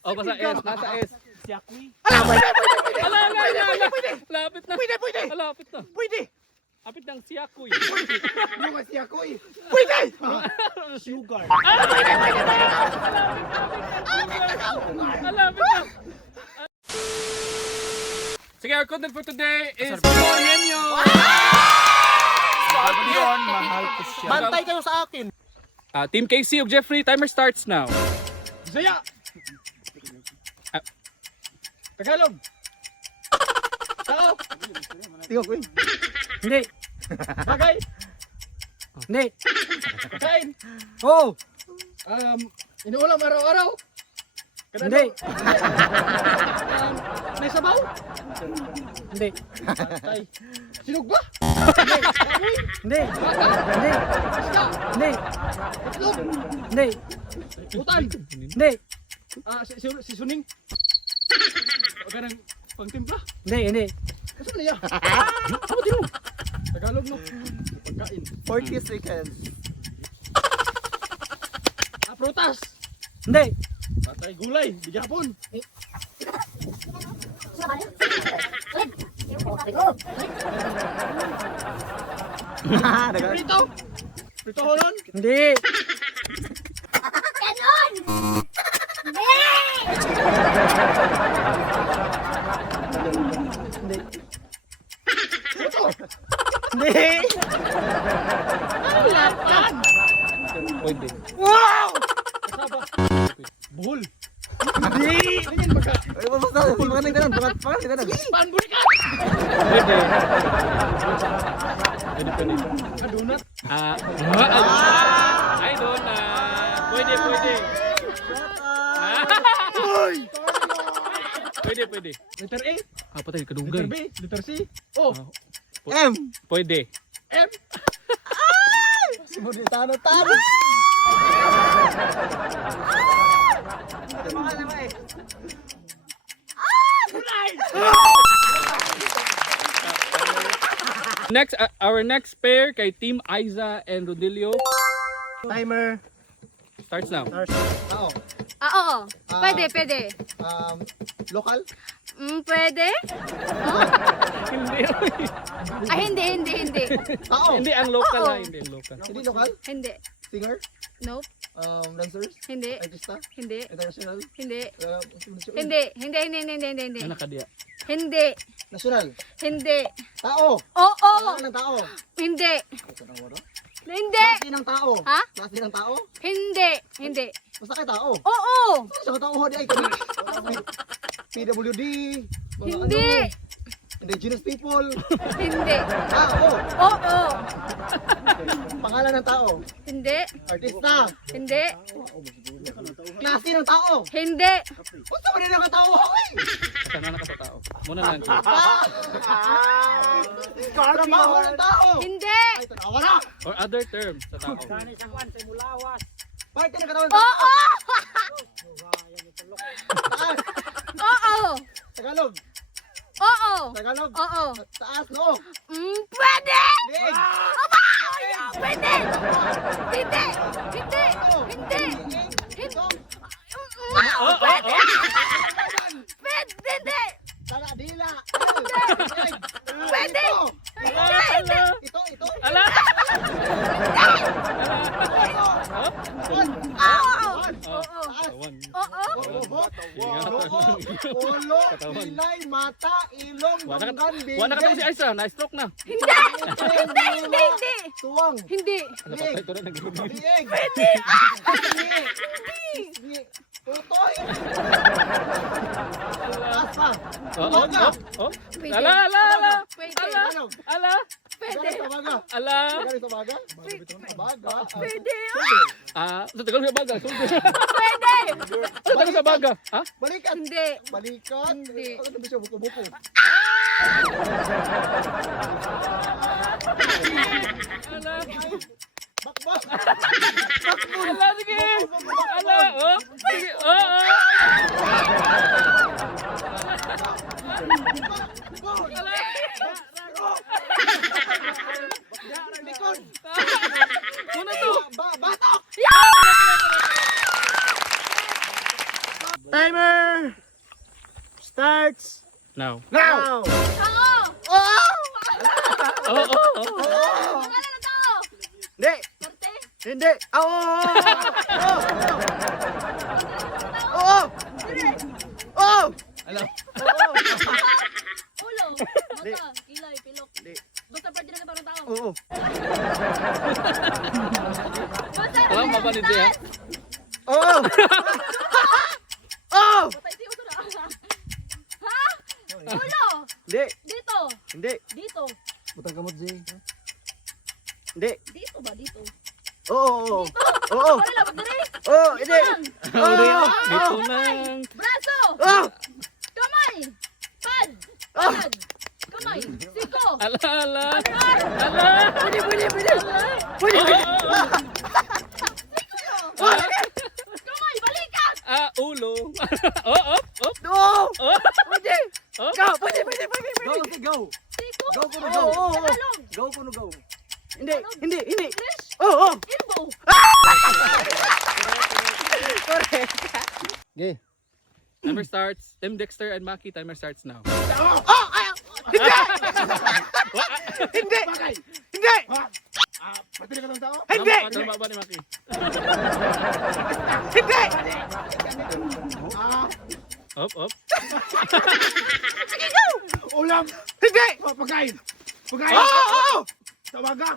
O, basta S. Nasa S. Siakwi. Ala, lapit na. Pwede. Lapit na. Pwede. Lapit ng siyakoy. Yung nga siya ko eh. Pwede. Sugar. Lapit na. Sige, our content for today is Borgenyo. Yun, mahal ko siya. Bantay kayo sa akin. Team KC of Jeffrey, timer starts now. Saya. Tagalog. Tao. Tingog ko eh. Hindi. Bagay. Hindi. Kain. Oo. Inuulam araw-araw. Hindi. May sabaw. Hindi. Tay. Sinog ba? Hindi. Hindi. Isda. Hindi. Itlog. Hindi. Utan. Hindi. Si Suning. Huwag ka ng pangtimpla. Hindi. Kasi niya. Tagalog no. Pagkain. 40 seconds. Prutas. Hindi. Patay gulay. Bigapon. Prito. Prito holon. Hindi. Hindi. Lapan. Pwede. Wow! Kasaba. Buhol. Hindi. Tingin baka. Ay, basta pangalan ka lang, pangalan ka lang. Panburikan. Pwede. Pwede. Donut. Ay, doon na. Pwede. Pwede. Letter A. Patay, Letter kadugay. B. Letter C. O. M. Pwede. M. Sumunod tano. Next, our next pair kay Team Aiza and Rodilio Timer. starts now. Tao. Oo. Pwede. Local. Pwede? Hindi. Hindi. Tao. Hindi ang local Oo. ha, hindi ang local. Hindi local. Hindi. Singer. Nope. Dancers. Hindi. Artista. Hindi. International. Hindi. International. Hindi. Ano kadiya? Hindi. National. Hindi. Tao. Oo. Pangalan ng tao. Hindi. Ito na wala. Hindi. Klase ng tao. Ha? Klase ng tao. Hindi. Basta kay tao. Oo. Sa tao ho di ay kani. PWD. Mga Hindi. ano, indigenous people. Hindi. Tao. Oo. Pangalan ng tao. Hindi. Artista. Hindi. Klase ng tao. Hindi. Basta ba rin ang tao ho eh. Kasana ka sa tao. Muna lang. Trabaho ng tao. Hindi. Ay, tanawa na. Or other terms sa tao. Parte ng katawan ng tao. Oo. Taas. Oo. Tagalog. Oo. Tagalog. Oo. Taas, no. Pwede. Liig. Pwede. Hindi. Ito. Pwede. Hindi. Tala, dila. Pwede. Ito. Ito. Ala! Oo. Katawan. Oo. Ulo, pilay, mata, ilong, banggan, Wala ka si Aiza, na-stroke na. Hindi. tuwang, Hindi. Ano pa tayo na nag-review? liig, pisngi, tutoy. Taas pa. Oh. Pwede. Ala! Pwede. Tagalog. Ala! Pwede. Tagalog sa baga. Ala! Tagalog sa baga. Baga. Pwede. Sa tagal sa baga. Pwede. Sa tagal sa baga. Ha? Balikan. Hindi. Balikan. Hindi. Ano ba siya? Buko-buko. Ala! Bakbak. Ala, sige! Ala! Oh! Sige! Oh! Likod. Muna to! Batok. Timer! Timer starts Now. now. Tao! Oh! Oh. Pangalan ng tao! Hindi. Sorte? Hindi. Oh! Oh! Oh! Alam. Ulo! Di. Mata! Kilay! Pilok! Hindi. Basta parte na sa parang tao! Oo. Basta! Alam mo ba ni Jay, ha? Oo. Oh! Patay si uso na! Ha? Ulo! Hindi. Dito! Hindi. Dito! Butang kamot, Jay. Hindi. Dito ba? Dito? Oo. Dito! Oo. Wala lang! Dali! Oo. Dito Hindi. lang! Oo. Dito lang. Braso! Oh! Kamay! Pad! Ah. Pad! Kamay! Siko! Ala. Asar! Pwede, pwede, pwede. Pwede. Kamay! Balikat! Ulo. Oh. No! Oh. Pwede. Oh. Go. Pwede, pwede, pwede. Go, Pwede. okay, go. Siko! Go, kuno, Oo, go. oo, oo. Tagalog! Go, kuno, go. Hindi, hindi, hindi. English! Oo, oo. Ilbo! Correct. Okay. Timer starts. Tim Dexter and Maki, timer starts now. Oh! Ay! Hindi! Hindi! Bagay. Hindi! Pati na ka ng tao? Hindi! Tama ba ni Maki? Hindi! Up. Ulam. Hindi! Pagkain. Pagkain. Oo! Oo! Tawaga.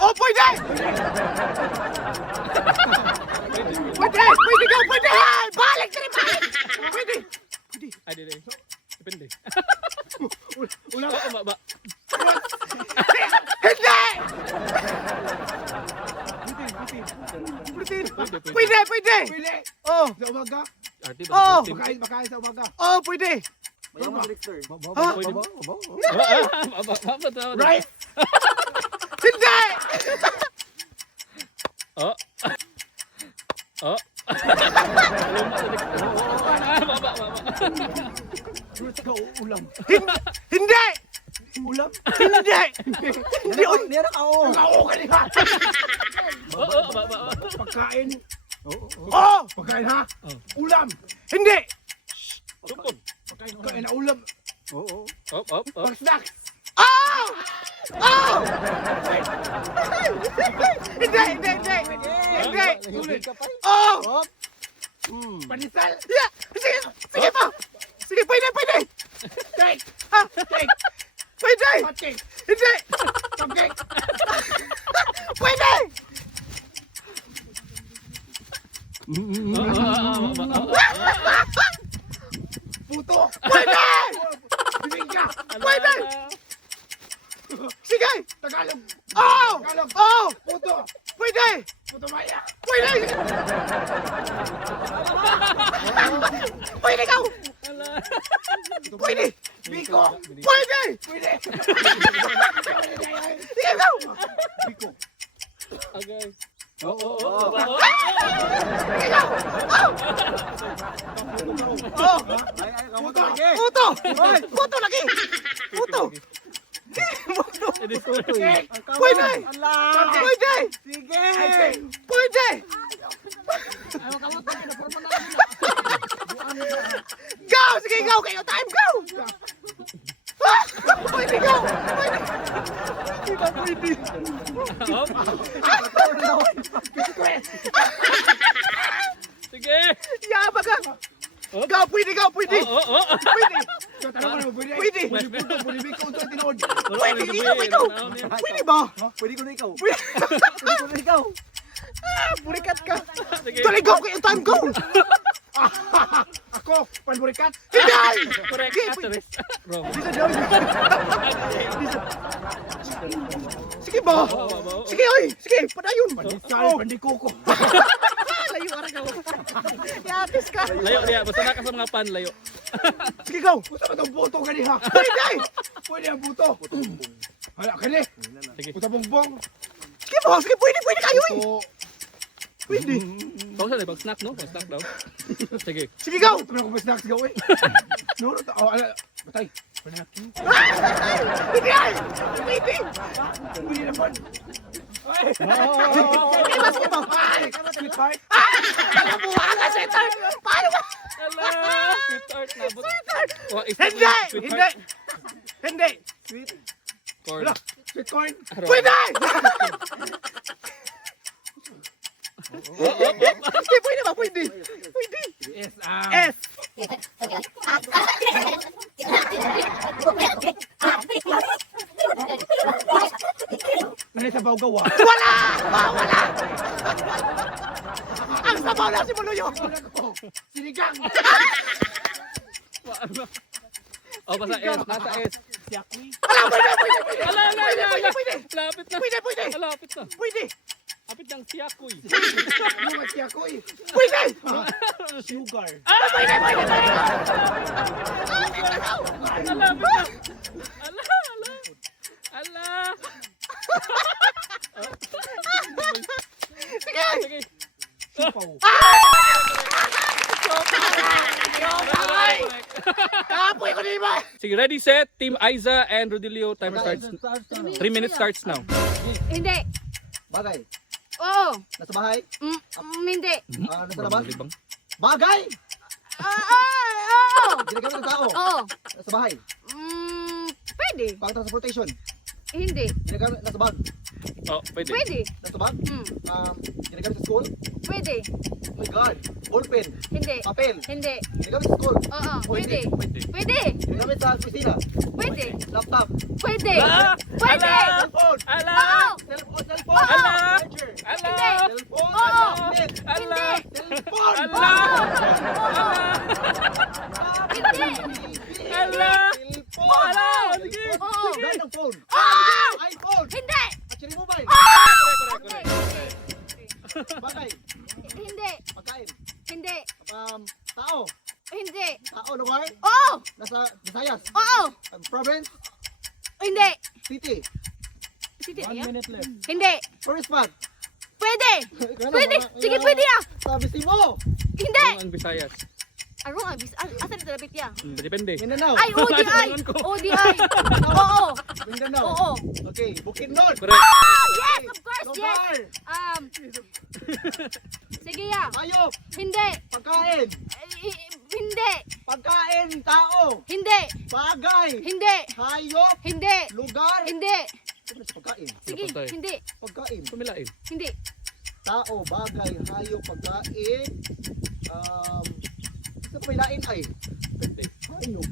Oh, pwede! Pwede! Pwede ka! Pwede! Balik ka rin! Balik! Pwede! Ay, di. Depende. Ulam. Ba. Hindi! Protein. Pwede! Pwede! Pwede. Oh! Sa umaga. Arte Oh! ba? Pagkain sa umaga. Oh, pwede! Tama. Ha? Right. Hindi! Oh. Baba. Ulam. Hindi! Ulam. Hindi! Hindi! Hindi na ako. Ako kanina. Baba. Pagkain. Oh! Pagkain ha. Ulam. Hindi! Supot. Pagkain na ulam. Up. Pag-snacks. Oh! Oh! Hindi! Hindi! Hindi! Hindi! Oh! Panisal. Yeah! Sige! Sige pa! Sige, pwede! Pwede! Cake. Ha? Cake. Pwede! Hot cake. Hindi! Cupcake. Pwede! Puto. Pwede! Bibingka. Pwede! Sige! Tagalog. Oh! Tagalog. Oh! Puto. Pwede! Puto maya. Pwede! Pwede ka! Pwede! Biko. Pwede! Pwede. Sige ka! Biko. Okay. Sige ka! Oh! Puto. Puto! Puto lagi! Puto! Cake. Pwede! Pwede! Sige. Cake. Pwede! Go! Sige, go! Kayo time, go! Ah! Pwede, go! Pwede! Hindi ba pwede? Sige. Yaba ka! Go! Pwede, go! Pwede! Oh. Pwede! Tanong mo, pwede. Pwede! Pwede puto. Pwede biko. Ito tinood. Pwede! Ikaw! Ikaw! Pwede ba? Pwede ko na ikaw. Pwede! Pwede ko na ikaw. Ah! Burikat ka! Sige. Dali, go! Kayo time, go! Ako, panburikat. Hindi! Correct. Sige, Asterisk. Wrong. Di sa daw. Sige ba? Sige, oy! Sige, padayon! Panisal, pandikuko. Layo, arang ka. Yatis ka! Layo diya. Basta naka sa mga pan, layo. Sige, go! Puto ba itong puto gani ha? Pwede! Pwede ang puto. Hala, kani. Sige. Puto bongbong. Sige ba? Sige, pwede kayo eh! Puto. Pwede! Pausa na, pag-snack, no? Pag-snack daw. Sige. Sige, go! Ito na ako may snacks gawin. Nuro to. Oh, ala. Batay. Pwede na. Pwede ay! Pwede! Pwede naman. Sige ba, sige ba? Sweetheart. Buwangan, sweetheart! Paano ba? Ala! Sweetheart, nabot. Oh, is Hindi! sweetheart? Hindi! Sweet. Corn. Wala. Sweet corn. Pwede! Hindi, pwede ba? Pwede! Pwede! Yes, S! Nanay sa bawgawa. Wala! Wala! Ang sabaw na si Muluyo! Sinigang. Oh, basta S. Nasa S. Wala! Pwede! Pwede! Pwede! Ala, ala, ala, ala. Pwede! Lapit na. Pwede! Pwede! Lapit na. Pwede! Lapit ng siyakoy. Yung siya ko eh. Pwede! Sugar. Pwede! Pwede! Pwede! Ala, lapit na. Ala, ala. Ala. Sige! Sige. Kapoy ko din ba? Sige, ready, set. Team Aiza and Rodilio. Timer starts. 3 minutes starts now. Hindi. Bagay. Oo. Nasa bahay. Hindi. Nasa labas. Libang. Bagay. Oo. Ginagamit ng tao. Oo. Nasa bahay. Pwede. Pang transportation. Hindi. Ginagamit nasa bag. Oh, pwede. Pwede. Nasa bag. Ginagamit sa school. Pwede. Oh my God. Ballpen. Hindi. Papel. Hindi. Ginagamit sa school. Oo. Oh, hindi. Pwede. Pwede. Pwede. Ginagamit sa opisina. Pwede. Laptop. Pwede. Ah! Pwede. Ala! Cellphone. Ala! Oo. Cellphone. Ala! Charger. Ala! Cellphone. Oo. Internet. Ala! Cellphone. Ala! Hindi. Ala! Cellphone. Ala! Sige! Oo. Brand ng phone. iPhone. Hindi. Actually mobile. Okay. Bagay. Hindi. Pagkain. Hindi. Tao. Hindi. Tao, lugar. Oo. Nasa Visayas. Oo. Province. Hindi. City. Sige. 1 minute left. Hindi. Tourist spot. Pwede. Pwede. Sige, pwede ah. Sabi si mo. Hindi. Ang Visayas. Arong abis. Asan ito lapit ya? Depende. Mindanao. Ay, ODI. Kailangan ko. ODI. Oo. Mindanao. Oo. Okay, Bukidnon. Correct. Ah, yes, of course, yes. Lugar. Sige ya. Hayop. Hindi. Pagkain. Hindi. Pagkain. Tao. Hindi. Bagay. Hindi. Hayop. Hindi. Lugar. Hindi. Ano sa pagkain? Sige, Napatay. hindi. Pagkain. Pumilain. Hindi. Tao, bagay, hayop, pagkain. Sa pamilain ay. Pwede. Hayop.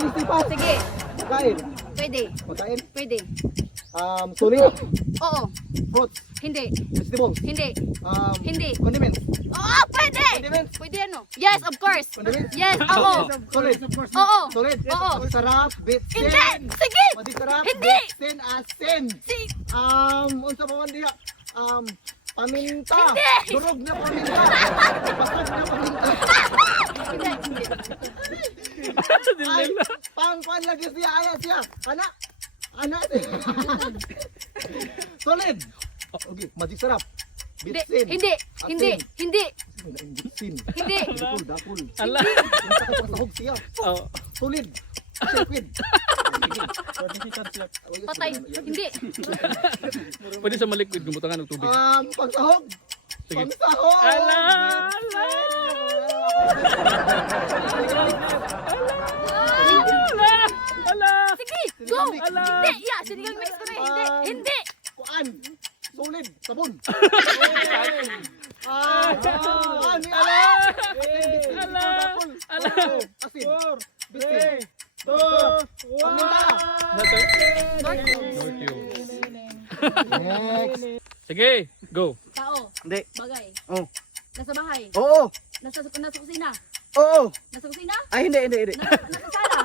Inisti pa. Sige. Pagkain. Pwede. Pagkain. Pwede. Solid. Oo. Fruits. Hindi. Vegetables. Hindi. Hindi. Condiments. Oo, pwede. Condiments. Pwede ano? Yes, of course. Condiments. Yes, oo. Solid. Oo. Solid. Oo. Sarap. Bitsin. Hindi. Sige. Madi sarap. Hindi. Bitsin. Asin. Si Unsa pa man diha? Paminta. Hindi. Durog na paminta. Pasok na paminta. Hindi. Hindi. Ay, pang lagi siya. Ana siya. Ana siya. Solid. Okay, madi sarap. Hindi. Bitsin. Hindi. Hindi. Hindi. Bitsin. Hindi. Dakul. Ala! Sahog siya. Oh. Solid. Squid. Patay. Hindi. Pwede sa maliquid. Gumutangan ng tubig. Pagsahog. Sige. Pagsahog. Ala! Ala! Ala! Ala! Sige. Go. Ala. Hindi. Yeah, sinigang mix ko na. Hindi. Hindi. Kuan. Solid. Sabon. Ni Ala! Ala! Ala! Asin. Bitsin. Paminta. North you. Next. Sige, go. Tao. Hindi. Bagay. Oh. Nasa bahay. Oo. Nasa kusina. Oo. Nasa kusina. Ay, hindi. Nasa sala.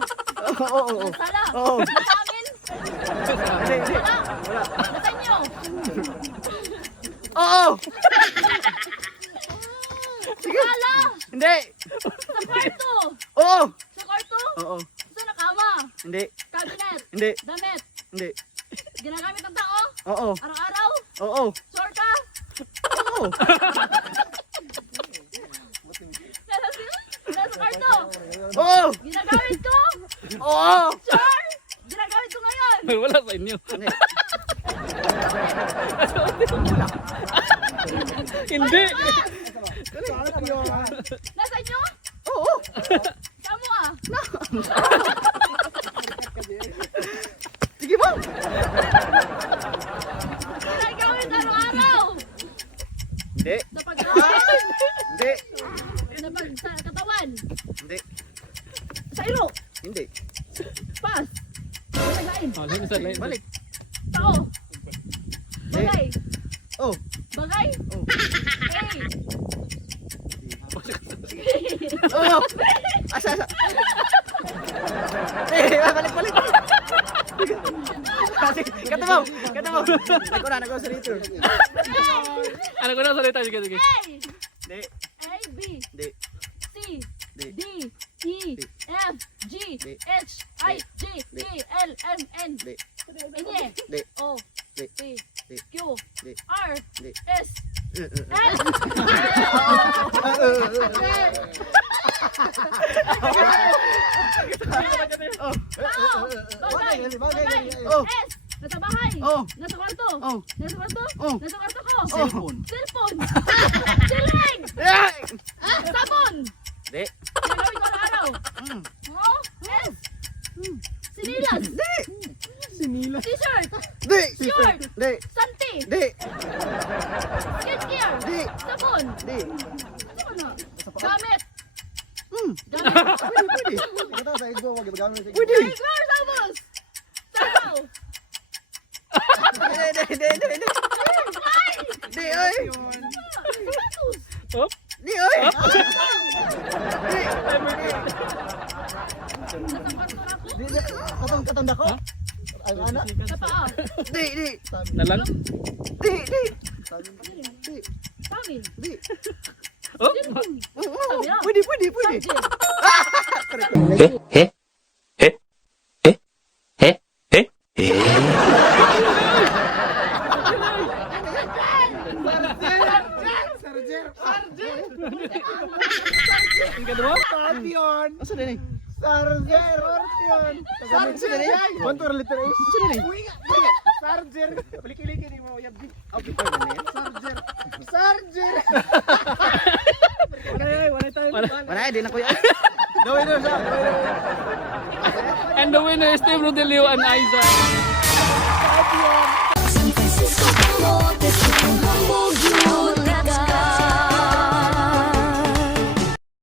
Oo. Nasa sala. Oo. Nasa amin. Hindi. Wala. Nasa inyo. Oo. Sala. Hindi. Sa kwarto. Oo. Sa kwarto. Oo. Sa nakama. Hindi. Cabinet. Hindi. Damit. Hindi. Ginagamit ng tao. Oo. Araw-araw. Oo. Sure ka? Oo. Nasa kwarto. Oo. Ginagamit ko. Oo. Sure. Ginagamit ko ngayon. Wala sa inyo. Hindi. Hindi. Nasa inyo? Oo. Kamu ah. Sige ba? Ginagawin araw-araw. Hindi. Sa pagkain. Hindi. Sa katawan. Hindi. Sa ilo. Hindi. Pas. Naglain. Oh, sa line. Balik. Tao. Bagay. Oh. Bagay. Oh. Hey. Oh. Asa. Balik. Katabaw. Nagko sa dito. Ano ko na salita? Sige. A. Hindi. A, B. Hindi. C. Hindi. D. E. F. G. H. I. J. K. L. M. N. Hindi. Enye. Hindi. O. Hindi. P. Hindi. Q. Hindi. R. Hindi. S. L. Bagay. Oh. S. Nasa bahay. Oh. Nasa kwarto. Oh. Nasa kwarto. Oh. Nasa kwarto ko. Cellphone. Cellphone. Siling. Sabon. Hindi. Ginagawin ko araw. Oh. S. Sinilas. Hindi. T-shirt. Hindi. Short. Hindi. Santi. Hindi. Skincare. Hindi. Sabon. Hindi. Ano na? Gamit. Gamit. Pwede. Ikaw sa ego, wag ibagamit sa ego. Pwede. Car, sabos. Sabaw. Hindi. Ay! Hindi, oy. Sapatos. Oh. Hindi, oy. Nasa kwarto ako. Hindi. Katanda ko. Ang anak. Sa paa. Hindi. Nalang. Hindi. Pangil. Hindi. Oh. Pwede. Subject. Ang ganda mo? Champion! Asa din eh? Sarger! Champion! Sarger! Kontor liter is. Asa din eh? Uy nga! Sarger! Balik-iliki ni mo. Yabdi. Okay, pwede na yan. Sarger! Sarger! Wala tayo. Wala, di na ko yan. Gawin na siya. And the winner is Team Rodelio and Aiza. Champion!